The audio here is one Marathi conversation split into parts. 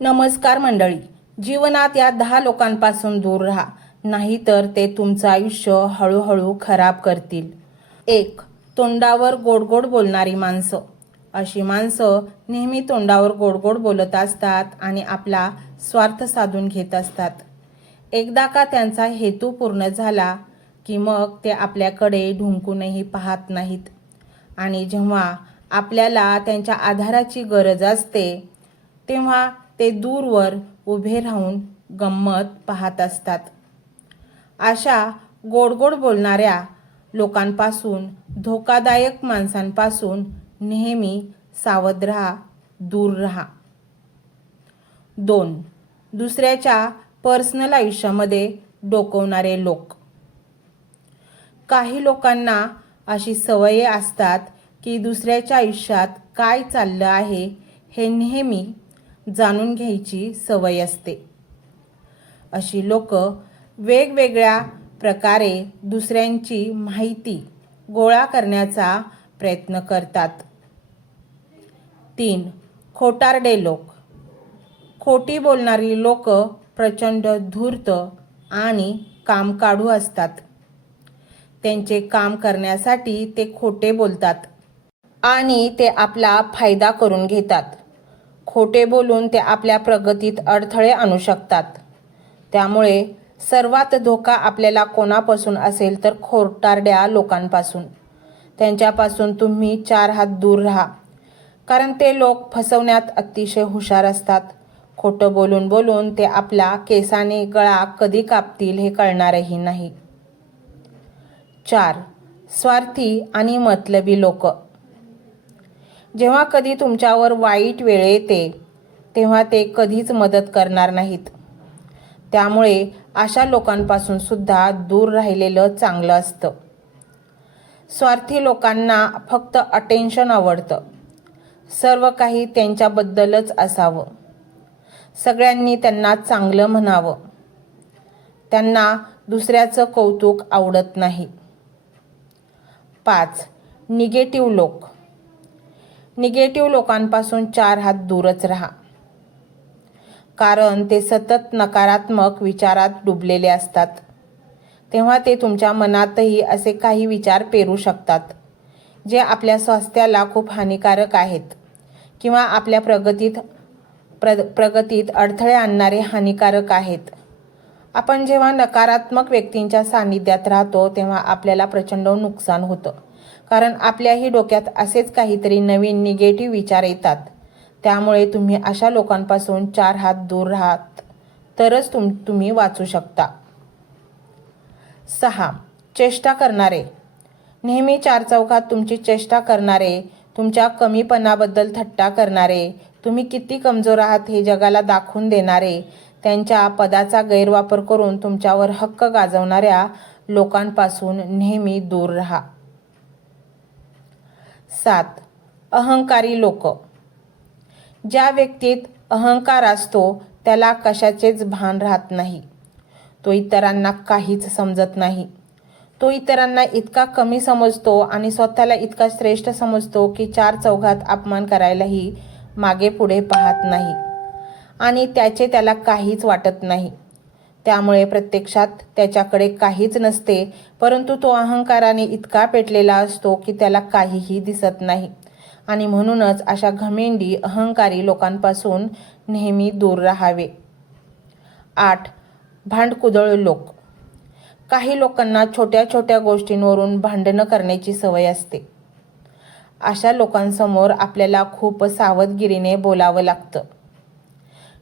नमस्कार मंडळी. जीवनात या दहा लोकांपासून दूर राहा. नाहीतर ते तुमचं आयुष्य हळूहळू खराब करतील. एक तोंडावर गोडगोड बोलणारी माणसं. अशी माणसं नेहमी तोंडावर गोडगोड बोलत असतात आणि आपला स्वार्थ साधून घेत असतात. एकदा का त्यांचा हेतू पूर्ण झाला की मग ते आपल्याकडे ढुंकूनही पाहत नाहीत. आणि जेव्हा आपल्याला त्यांच्या आधाराची गरज असते तेव्हा ते दूरवर उभे राहून गंमत पाहत असतात. अशा गोडगोड बोलणाऱ्या लोकांपासून धोकादायक माणसांपासून नेहमी सावध राहा दूर राहा. दोन दुसऱ्याच्या पर्सनल आयुष्यामध्ये डोकवणारे लोक. काही लोकांना अशी सवये असतात की दुसऱ्याच्या आयुष्यात काय चाललं आहे हे नेहमी जाणून घ्यायची सवय असते. अशी लोक वेगवेगळ्या प्रकारे दुसऱ्यांची माहिती गोळा करण्याचा प्रयत्न करतात. तीन खोटारडे लोक. खोटी बोलणारी लोक प्रचंड धूर्त आणि काम काढू असतात. त्यांचे काम करण्यासाठी ते खोटे बोलतात आणि ते आपला फायदा करून घेतात. खोटे बोलून ते आपल्या प्रगतीत अडथळे आणू शकतात. त्यामुळे सर्वात धोका आपल्याला कोणापासून असेल तर खोटारड्या लोकांपासून. त्यांच्यापासून तुम्ही चार हात दूर राहा. कारण ते लोक फसवण्यात अतिशय हुशार असतात. खोटं बोलून बोलून ते आपला केसाने गळा कधी कापतील हे कळणारही नाही. चार. स्वार्थी आणि मतलबी लोक. जेव्हा कधी तुमच्यावर वाईट वेळ येते तेव्हा ते कधीच मदत करणार नाहीत. त्यामुळे अशा लोकांपासून सुद्धा दूर राहिलेलं चांगलं असतं. स्वार्थी लोकांना फक्त अटेन्शन आवडतं. सर्व काही त्यांच्याबद्दलच असावं. सगळ्यांनी त्यांना चांगलं म्हणावं. त्यांना दुसऱ्याचं कौतुक आवडत नाही. पाच निगेटिव्ह लोक. निगेटिव्ह लोकांपासून चार हात दूरच राहा. कारण ते सतत नकारात्मक विचारात डुबलेले असतात. तेव्हा ते तुमच्या मनातही असे काही विचार पेरू शकतात जे आपल्या स्वास्थ्याला खूप हानिकारक आहेत किंवा आपल्या प्रगतीत प्र प्रगतीत अडथळे आणणारे हानिकारक आहेत. आपण जेव्हा नकारात्मक व्यक्तींच्या सान्निध्यात राहतो तेव्हा आपल्याला प्रचंड नुकसान होतं. कारण आपल्याही डोक्यात असेच काहीतरी नवीन निगेटिव्ह विचार येतात. त्यामुळे तुम्ही अशा लोकांपासून चार हात दूर राहात. तरच तुम तुम्ही वाचू शकता. सहा. चेष्टा करणारे. नेहमी चार चौकात तुमची चेष्टा करणारे तुमच्या कमीपणाबद्दल थट्टा करणारे तुम्ही किती कमजोर आहात हे जगाला दाखवून देणारे त्यांच्या पदाचा गैरवापर करून तुमच्यावर हक्क गाजवणाऱ्या लोकांपासून नेहमी दूर राहा. सात अहंकारी लोक. ज्या व्यक्तीत अहंकार असतो त्याला कशाचेच भान राहत नाही. तो इतरांना काहीच समजत नाही. तो इतरांना इतका कमी समजतो आणि स्वतःला इतका श्रेष्ठ समजतो की चार चौघात अपमान करायलाही मागे पुढे पाहत नाही. आणि त्याचे त्याला काहीच वाटत नाही. त्यामुळे प्रत्यक्षात त्याच्याकडे काहीच नसते परंतु तो अहंकाराने इतका पेटलेला असतो की त्याला काहीही दिसत नाही. आणि म्हणूनच अशा घमेंडी अहंकारी लोकांपासून नेहमी दूर राहावे. आठ. भांडकुदळ लोक. काही लोकांना छोट्या छोट्या गोष्टींवरून भांडणं करण्याची सवय असते. अशा लोकांसमोर आपल्याला खूप सावधगिरीने बोलावं लागतं.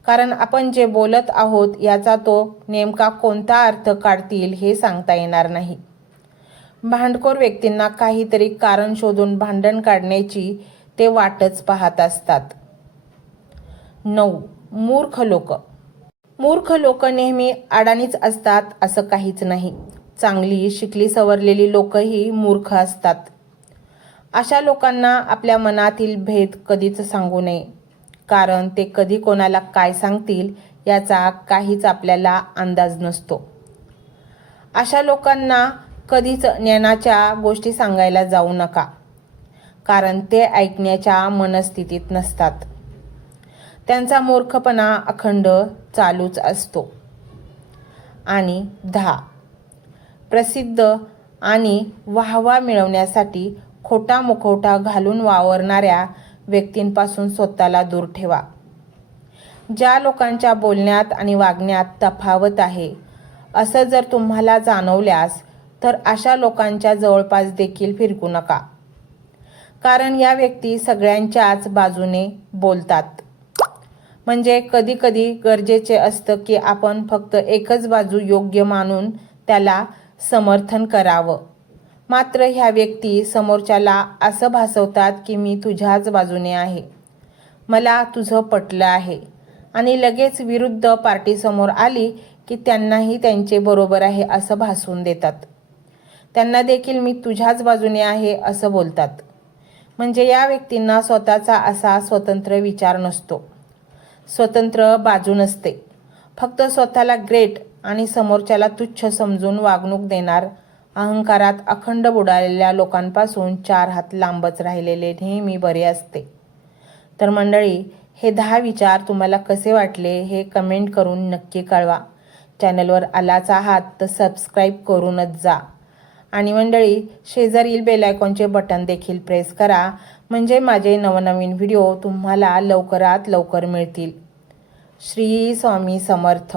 कारण आपण जे बोलत आहोत याचा तो नेमका कोणता अर्थ काढतील हे सांगता येणार नाही. भांडखोर व्यक्तींना काहीतरी कारण शोधून भांडण काढण्याची ते वाटच पाहत असतात. नऊ. मूर्ख लोक. मूर्ख लोक नेहमी अडाणीच असतात असं काहीच नाही. चांगली शिकली सवरलेली लोकही मूर्ख असतात. अशा लोकांना आपल्या मनातील भेद कधीच सांगू नये. कारण ते कधी कोणाला काय सांगतील याचा काहीच आपल्याला अंदाज नसतो. अशा लोकांना कधीच ज्ञानाच्या गोष्टी सांगायला जाऊ नका कारण ते ऐकण्याच्या मनस्थितीत नसतात. त्यांचा मूर्खपणा अखंड चालूच असतो. आणि दहा प्रसिद्ध आणि वाहवा मिळवण्यासाठी खोटा मुखवटा घालून वावरणाऱ्या व्यक्तींपासून स्वतःला दूर ठेवा. ज्या लोकांच्या बोलण्यात आणि वागण्यात तफावत आहे असं जर तुम्हाला जाणवल्यास तर अशा लोकांच्या जवळपास देखील फिरकू नका. कारण या व्यक्ती सगळ्यांच्याच बाजूने बोलतात. म्हणजे कधी कधी गरजेचे असतं की आपण फक्त एकच बाजू योग्य मानून त्याला समर्थन करावं. मात्र ह्या व्यक्ती समोरच्याला असं भासवतात की मी तुझ्याच बाजूने आहे. मला तुझं पटलं आहे. आणि लगेच विरुद्ध पार्टीसमोर आली की त्यांनाही त्यांचे बरोबर आहे असं भासून देतात. त्यांना देखील मी तुझ्याच बाजूने आहे असं बोलतात. म्हणजे या व्यक्तींना स्वतःचा असा स्वतंत्र विचार नसतो. स्वतंत्र बाजू नसते. फक्त स्वतःला ग्रेट आणि समोरच्याला तुच्छ समजून वागणूक देणार अहंकारात अखंड बुडालेल्या लोकांपासून चार हात लांबच राहिलेले नेहमी बरे असते. तर मंडळी हे दहा विचार तुम्हाला कसे वाटले हे कमेंट करून नक्की कळवा. चॅनलवर आलाच आहात तर सबस्क्राईब करूनच जा. आणि मंडळी शेजारील बेलायकॉनचे बटन देखील प्रेस करा. म्हणजे माझे नवनवीन व्हिडिओ तुम्हाला लवकरात लवकर मिळतील. श्री स्वामी समर्थ.